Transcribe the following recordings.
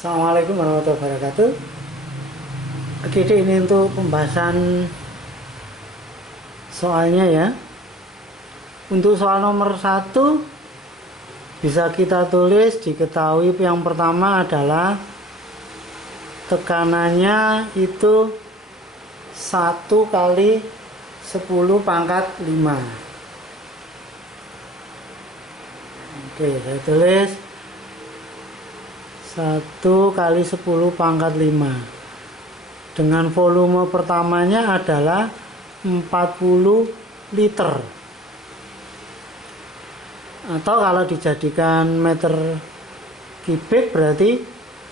Assalamualaikum warahmatullahi wabarakatuh. Oke, ini untuk pembahasan soalnya ya. Untuk soal nomor 1 bisa kita tulis, diketahui yang pertama adalah tekanannya itu 1 kali 10 pangkat 5. Oke, saya tulis 1 kali 10 pangkat 5 dengan volume pertamanya adalah 40 liter, atau kalau dijadikan meter kubik berarti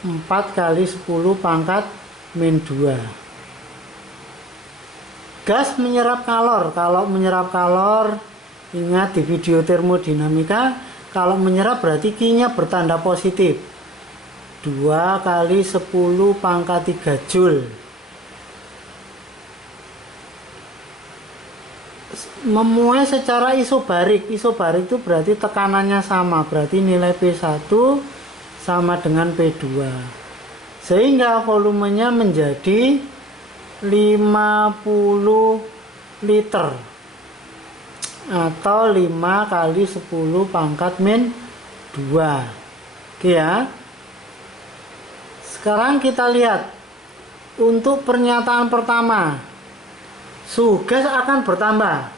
4 kali 10 pangkat min 2. Gas menyerap kalor. Kalau menyerap kalor, ingat di video termodinamika, kalau menyerap berarti Q-nya bertanda positif, 2 kali 10 pangkat 3 Joule. Memuai secara isobarik. Isobarik itu berarti tekanannya sama, berarti nilai P1 sama dengan P2, sehingga volumenya menjadi 50 liter atau 5 kali 10 pangkat min 2. Oke ya. Sekarang kita lihat untuk pernyataan pertama, suhu gas akan bertambah.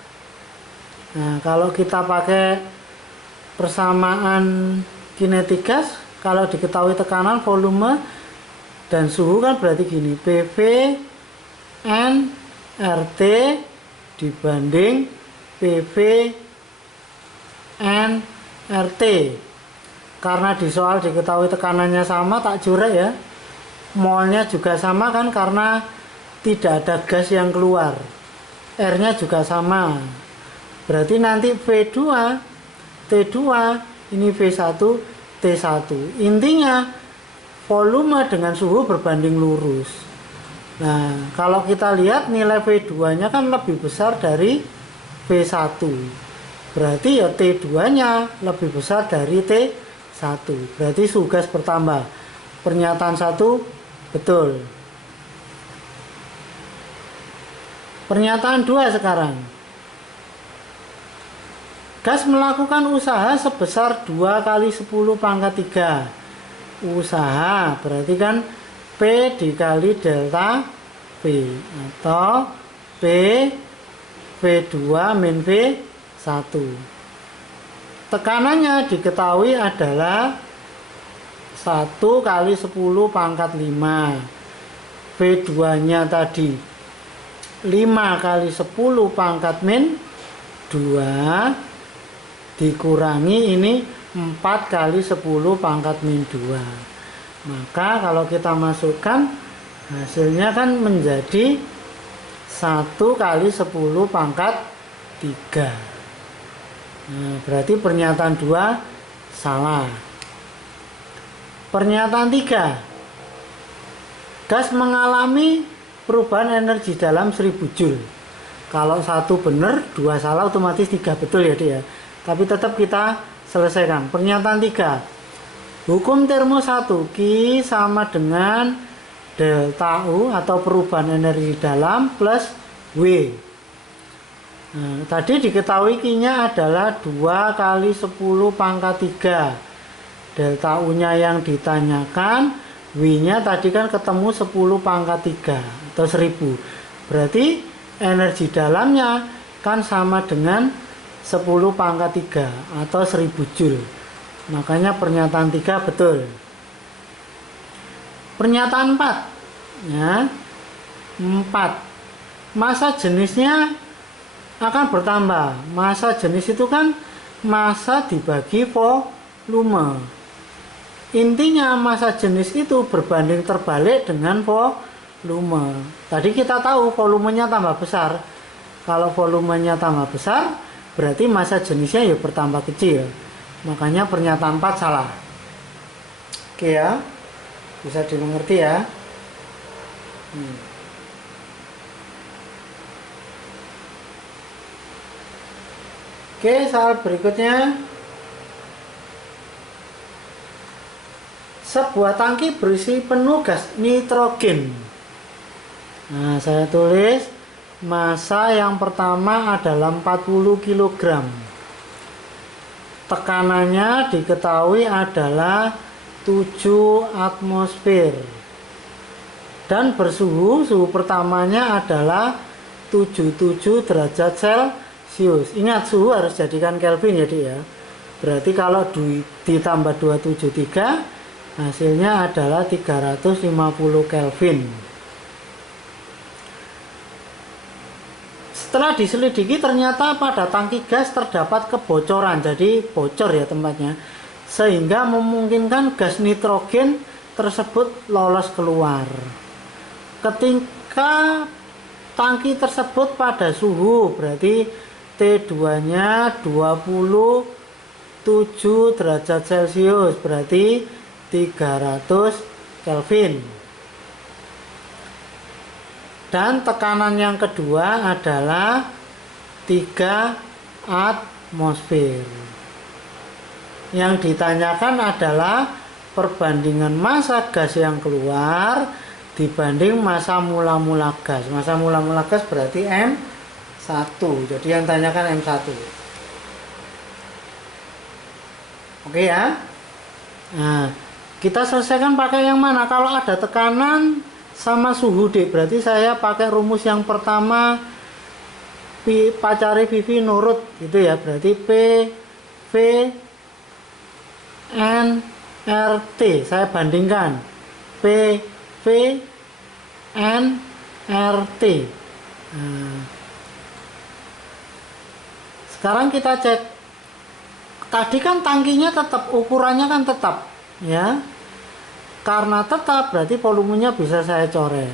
Nah, kalau kita pakai persamaan kinetik gas, kalau diketahui tekanan, volume, dan suhu kan berarti gini, PV N RT dibanding PV N RT. Karena di soal diketahui tekanannya sama, tak curek ya. Molnya juga sama kan, karena tidak ada gas yang keluar. R-nya juga sama. Berarti nanti V2, T2, ini V1, T1. Intinya volume dengan suhu berbanding lurus. Nah, kalau kita lihat nilai V2-nya kan lebih besar dari V1. Berarti ya T2-nya lebih besar dari T1. Berarti suhu gas bertambah. Pernyataan 1 betul. Pernyataan 2 sekarang. Gas melakukan usaha sebesar 2 kali 10 pangkat 3. Usaha berarti kan P dikali delta V, atau P V2 min V1. Tekanannya diketahui adalah 1 kali 10 pangkat 5. V2 nya tadi 5 kali 10 pangkat min 2 dikurangi ini 4 kali 10 pangkat min 2. Maka kalau kita masukkan, hasilnya kan menjadi 1 kali 10 pangkat 3. Nah, berarti pernyataan 2 salah. Pernyataan 3, gas mengalami perubahan energi dalam 1000 Joule. Kalau 1 benar, 2 salah, otomatis 3 betul ya dia. Tapi tetap kita selesaikan. Pernyataan 3, hukum termo 1, Q sama dengan delta U atau perubahan energi dalam plus W. Nah, tadi diketahui Q-nya adalah 2 kali 10 pangkat 3. Delta U-nya yang ditanyakan, W-nya tadi kan ketemu 10 pangkat 3 atau 1000. Berarti energi dalamnya kan sama dengan 10 pangkat 3 atau 1000 Joule. Makanya pernyataan 3 betul. Pernyataan 4 ya. 4, massa jenisnya akan bertambah. Massa jenis itu kan massa dibagi volume. Intinya massa jenis itu berbanding terbalik dengan volume. Tadi kita tahu volumenya tambah besar. Kalau volumenya tambah besar, berarti massa jenisnya ya bertambah kecil. Makanya pernyataan 4 salah. Oke ya, bisa dimengerti ya. Oke, soal berikutnya. sebuah tangki berisi penuh gas nitrogen. Nah, saya tulis massa yang pertama adalah 40 kg. Tekanannya diketahui adalah 7 atmosfer. Dan suhu pertamanya adalah 77 derajat Celcius. Ingat, suhu harus jadikan Kelvin ya, Dik ya. Berarti kalau ditambah 273 hasilnya adalah 350 Kelvin. Setelah diselidiki ternyata pada tangki gas terdapat kebocoran, jadi bocor ya tempatnya, sehingga memungkinkan gas nitrogen tersebut lolos keluar. Ketika tangki tersebut pada suhu, berarti T2-nya 27 derajat Celcius, berarti 300 Kelvin. Dan tekanan yang kedua adalah 3 atmosfer. Yang ditanyakan adalah perbandingan massa gas yang keluar dibanding massa mula-mula gas. Massa mula-mula gas berarti M1. Jadi yang tanyakan M1. Oke ya. Nah, kita selesaikan pakai yang mana? Kalau ada tekanan sama suhu D, berarti saya pakai rumus yang pertama, pacari Vivi nurut gitu ya, berarti P V N R T. Saya bandingkan P V N R T. Nah, sekarang kita cek. Tadi kan tangkinya tetap, ukurannya kan tetap ya. Karena tetap berarti volumenya bisa saya coret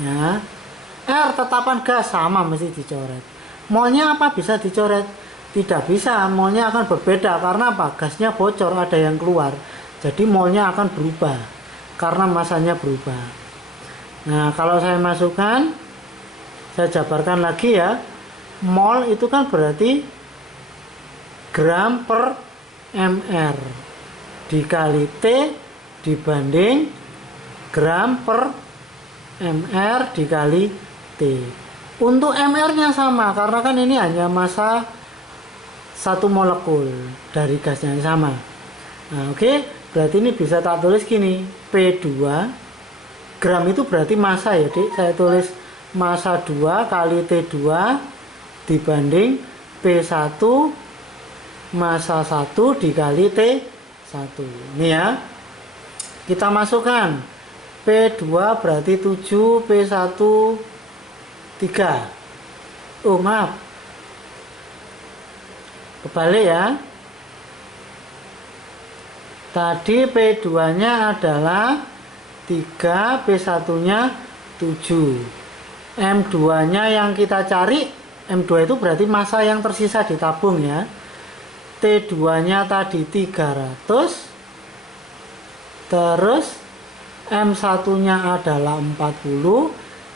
ya. R tetapan gas sama mesti dicoret. Molnya apa bisa dicoret? Tidak bisa, molnya akan berbeda. Karena apa? Gasnya bocor, ada yang keluar. Jadi molnya akan berubah karena masanya berubah. Nah, kalau saya masukkan, saya jabarkan lagi ya. Mol itu kan berarti gram per mr dikali T dibanding gram per mr dikali T. Untuk mr nya sama karena kan ini hanya massa satu molekul dari gasnya sama. Nah, oke, berarti ini bisa tak tulis gini, P2 gram itu berarti massa ya, Dik. Saya tulis massa 2 kali T2 dibanding P1 massa 1 dikali T1. Ini ya. Kita masukkan P2 berarti 7, P1 3. Oh maaf, kebalik ya. Tadi P2 nya adalah 3, P1 nya 7. M2 nya yang kita cari, M2 itu berarti massa yang tersisa di tabung ya. T2 nya tadi 300, terus M1 nya adalah 40,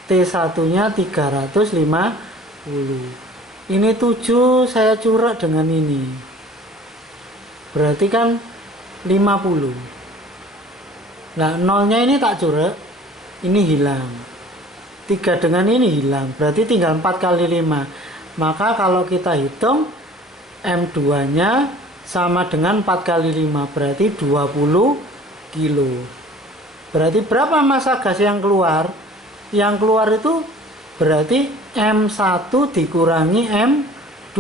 T1 nya 350. Ini 7 saya coret dengan ini, berarti kan 50. Nah, nolnya ini tak coret, ini hilang. 3 dengan ini hilang, berarti tinggal 4 kali 5. Maka kalau kita hitung M2 nya sama dengan 4 kali 5, berarti 20 kilo. Berarti berapa massa gas yang keluar? Yang keluar itu berarti M1 dikurangi M2,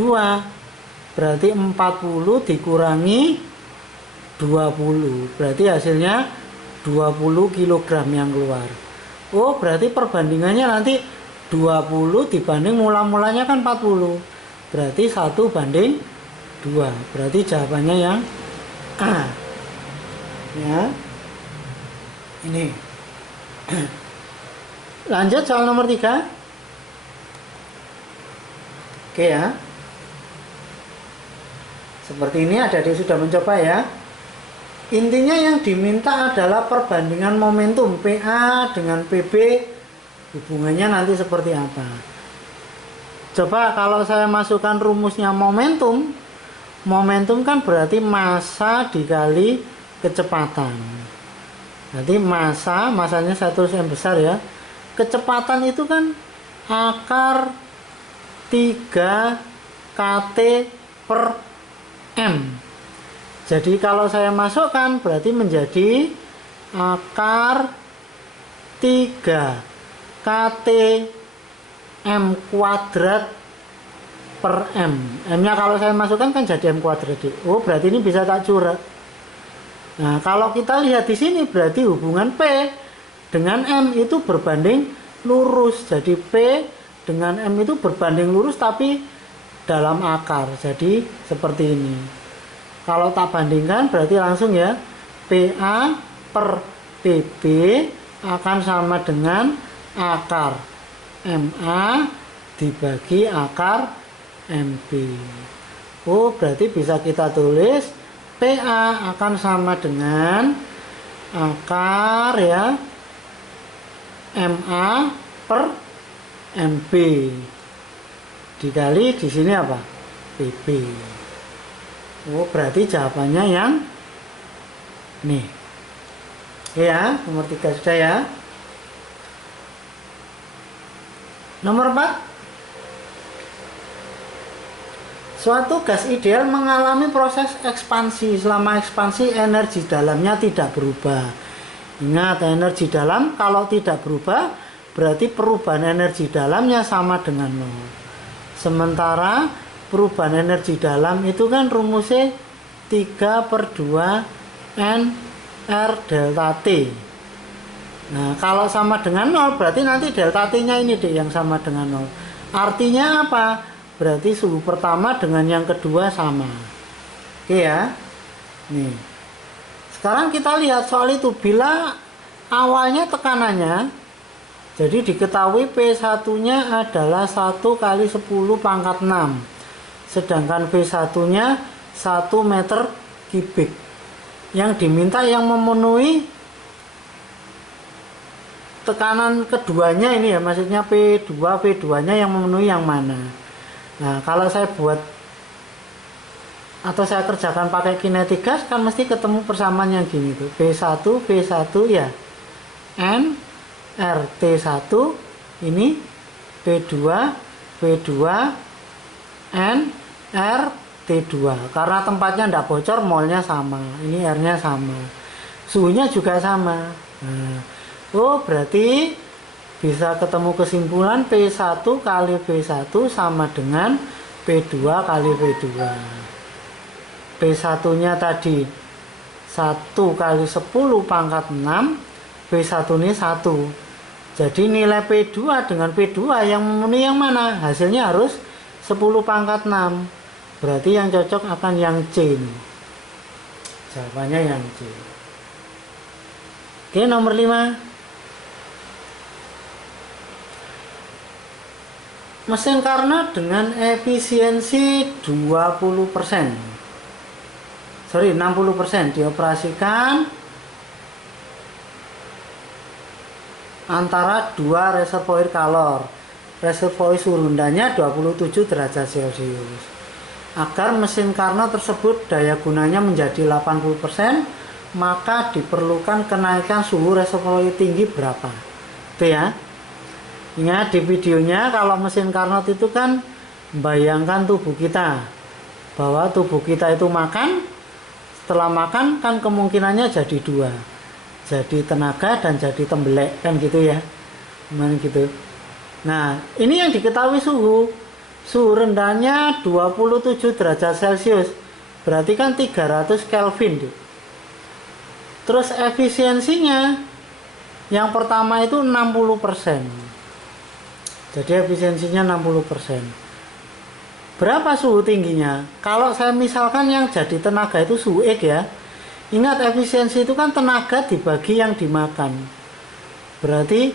berarti 40 dikurangi 20, berarti hasilnya 20 kg yang keluar. Oh, berarti perbandingannya nanti 20 dibanding mula-mulanya kan 40, berarti 1 banding 2. Berarti jawabannya yang A ya. Ini lanjut soal nomor 3. Oke ya, seperti ini adik-adik sudah mencoba ya. Intinya yang diminta adalah perbandingan momentum PA dengan PB, hubungannya nanti seperti apa. Coba kalau saya masukkan rumusnya momentum. Momentum kan berarti massa dikali kecepatan. Nanti masanya 100 M besar ya. Kecepatan itu kan akar 3 kT per M. Jadi kalau saya masukkan berarti menjadi akar 3 kT M kuadrat per M. M-nya kalau saya masukkan kan jadi M kuadrat. Oh, berarti ini bisa tak coret. Nah, kalau kita lihat di sini berarti hubungan P dengan M itu berbanding lurus. Jadi P dengan M itu berbanding lurus tapi dalam akar. Jadi seperti ini. Kalau tak bandingkan berarti langsung ya, PA per PB akan sama dengan akar MA dibagi akar MB. Oh, berarti bisa kita tulis PA akan sama dengan akar ya MA per MB dikali di sini apa? PB. Oh, berarti jawabannya yang nih. Ya, nomor 3 sudah ya. Nomor 4. Suatu gas ideal mengalami proses ekspansi. Selama ekspansi energi dalamnya tidak berubah. Ingat, energi dalam kalau tidak berubah berarti perubahan energi dalamnya sama dengan 0. Sementara perubahan energi dalam itu kan rumusnya 3/2 N R delta T. Nah, kalau sama dengan 0 berarti nanti delta T nya ini deh yang sama dengan 0. Artinya apa? Berarti suhu pertama dengan yang kedua sama. Oke ya. Nih. Sekarang kita lihat soal itu. Bila awalnya tekanannya, jadi diketahui P1 nya adalah 1 kali 10 pangkat 6. Sedangkan V1 nya 1 meter kubik. Yang diminta yang memenuhi tekanan keduanya ini ya, maksudnya P2, V2 nya yang memenuhi yang mana. Nah, kalau saya buat atau saya kerjakan pakai kinetik gas kan mesti ketemu persamaan yang gini tuh. P1 V1 ya N RT1 ini P2 V2 N RT2. Karena tempatnya tidak bocor, molnya sama. Ini R-nya sama. Suhunya juga sama. Nah, oh, berarti bisa ketemu kesimpulan P1 kali V1 sama dengan P2 kali V2. P1 nya tadi 1 kali 10 pangkat 6, V1 ini 1. Jadi nilai P2 dengan P2 yang memenuhi yang mana? Hasilnya harus 10 pangkat 6. Berarti yang cocok akan yang C ini. Jawabannya yang C. Oke, nomor 5. Mesin Carnot dengan efisiensi 60% dioperasikan antara dua reservoir kalor. Reservoir suhu rendahnya 27 derajat Celcius. Agar mesin Carnot tersebut daya gunanya menjadi 80%, maka diperlukan kenaikan suhu reservoir tinggi berapa? Itu ya. Ingat di videonya kalau mesin Carnot itu kan bayangkan tubuh kita, bahwa tubuh kita itu makan, setelah makan kan kemungkinannya jadi dua, jadi tenaga dan jadi tembelek kan gitu ya, gimana gitu. Nah, ini yang diketahui suhu rendahnya 27 derajat Celcius, berarti kan 300 Kelvin. Terus efisiensinya yang pertama itu 60%. Jadi efisiensinya 60%. Berapa suhu tingginya? Kalau saya misalkan yang jadi tenaga itu suhu X ya. Ingat efisiensi itu kan tenaga dibagi yang dimakan. Berarti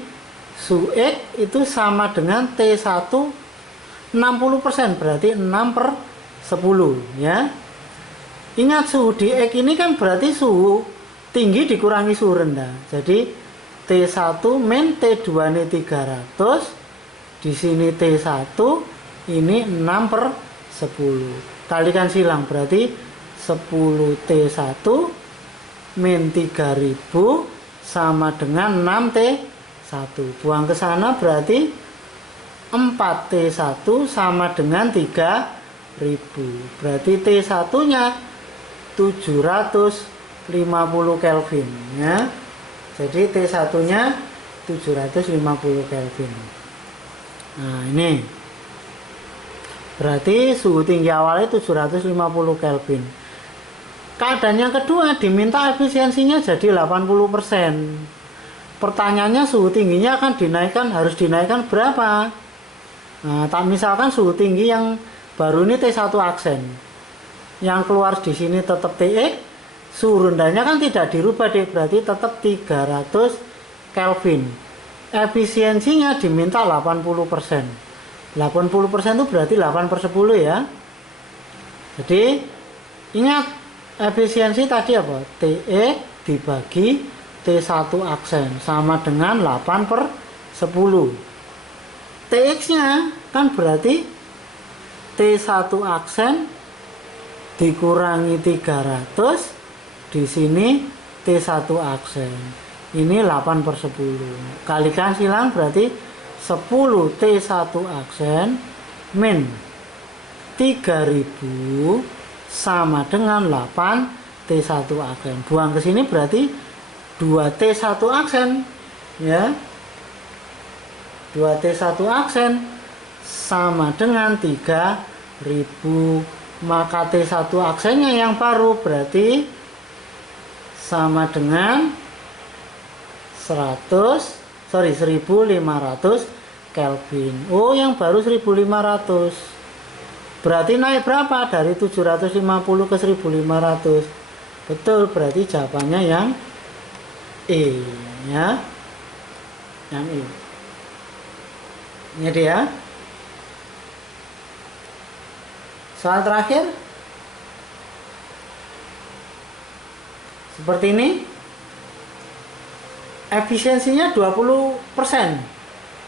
suhu X itu sama dengan T1 60%. Berarti 6/10 ya. Ingat suhu di X ini kan berarti suhu tinggi dikurangi suhu rendah. Jadi T1 min T2 ini 300. Di sini T1 ini 6/10. Kalikan silang berarti 10 T1 min 3000 sama dengan 6T1. Buang ke sana berarti 4T1 sama dengan 3000. Berarti T1 nya 750 Kelvin ya. Jadi T1 nya 750 Kelvin. Nah ini berarti suhu tinggi awalnya 750 Kelvin. Keadaan yang kedua diminta efisiensinya jadi 80%. Pertanyaannya suhu tingginya akan harus dinaikkan berapa? Nah, misalkan suhu tinggi yang baru ini T1 aksen. Yang keluar di sini tetap TX, suhu rendahnya kan tidak dirubah deh, berarti tetap 300 Kelvin. Efisiensinya diminta 80%. 80% itu berarti 8/10 ya. Jadi ingat efisiensi tadi apa? TX dibagi T1 aksen sama dengan 8/10. TX nya kan berarti T1 aksen dikurangi 300, di sini T1 aksen. Ini 8/10. Kalikan silang berarti 10 T1 aksen min 3000 sama dengan 8 T1 aksen. Buang ke sini berarti 2 T1 aksen ya. 2 T1 aksen sama dengan 3000. Maka T1 aksennya yang baru berarti sama dengan 1500 Kelvin. Oh, yang baru 1500. Berarti naik berapa? Dari 750 ke 1500. Betul, berarti jawabannya yang E ya. Yang E. Ini dia. Soal terakhir. Seperti ini. Efisiensinya 20%.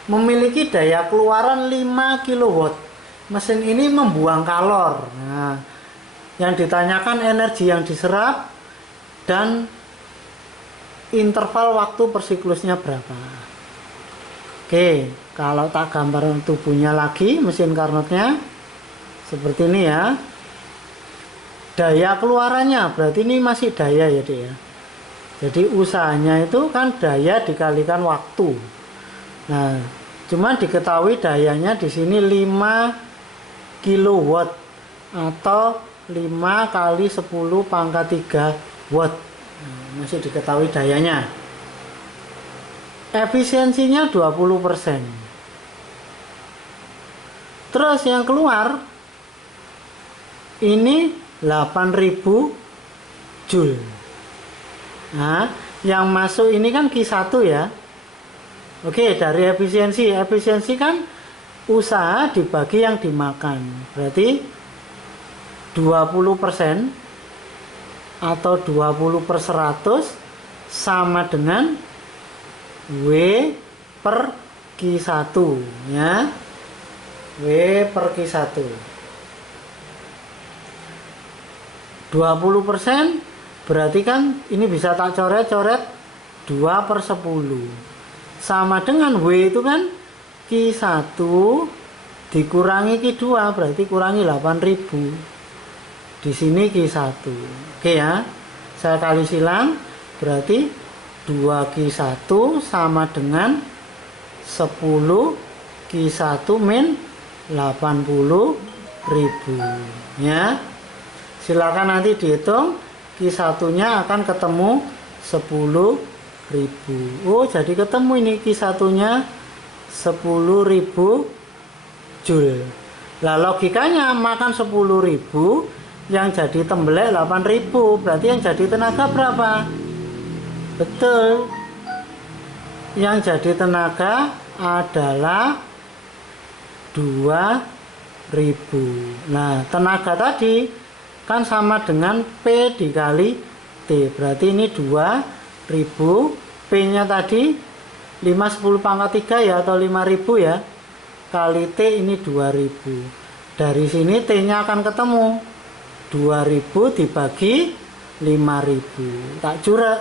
Memiliki daya keluaran 5 kW. Mesin ini membuang kalor. Nah, yang ditanyakan energi yang diserap dan interval waktu per siklusnya berapa. Oke, kalau tak gambar tubuhnya lagi, mesin Carnotnya seperti ini ya. Daya keluarannya berarti ini masih daya ya dia. Jadi usahanya itu kan daya dikalikan waktu. Nah, cuma diketahui dayanya di sini 5 kW atau 5 kali 10 pangkat 3 watt. Nah, masih diketahui dayanya. Efisiensinya 20%. Terus yang keluar ini 8000 Joule. Nah, yang masuk ini kan Q1 ya. Oke, dari efisiensi kan usaha dibagi yang dimakan. Berarti 20% atau 20/100 sama dengan W per Q1 ya. W per Q1. 20% berarti kan ini bisa tak coret-coret 2/10 sama dengan W itu kan Q1 dikurangi Q2 berarti kurangi 8000. Di sini Q1. Oke ya. Saya kali silang berarti 2Q1 sama dengan 10 Q1 min 80.000 ya. Silakan nanti dihitung, Q1-nya akan ketemu 10.000. Oh, jadi ketemu ini Q1-nya 10.000 Joule. Lah logikanya makan 10.000 yang jadi tembelek 8.000, berarti yang jadi tenaga berapa? Betul. Yang jadi tenaga adalah 2.000. Nah, tenaga tadi kan sama dengan P dikali T. Berarti ini 2.000. P-nya tadi 5 10 pangkat 3 ya, atau 5.000 ya. Kali T ini 2.000. Dari sini T-nya akan ketemu 2.000 dibagi 5.000. Tak curek.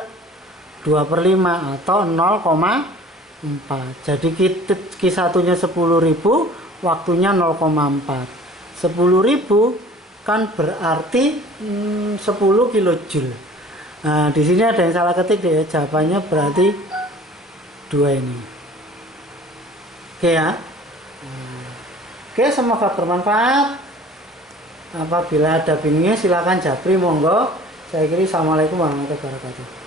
2/5 atau 0,4. Jadi Q1-nya 10.000, waktunya 0,4. 10.000 kan berarti 10 kilojoule. Nah, di sini ada yang salah ketik deh, jawabannya berarti 2 ini. Oke ya. Oke, semoga bermanfaat. Apabila ada bingungnya silakan japri, monggo. Saya kira assalamualaikum warahmatullahi wabarakatuh.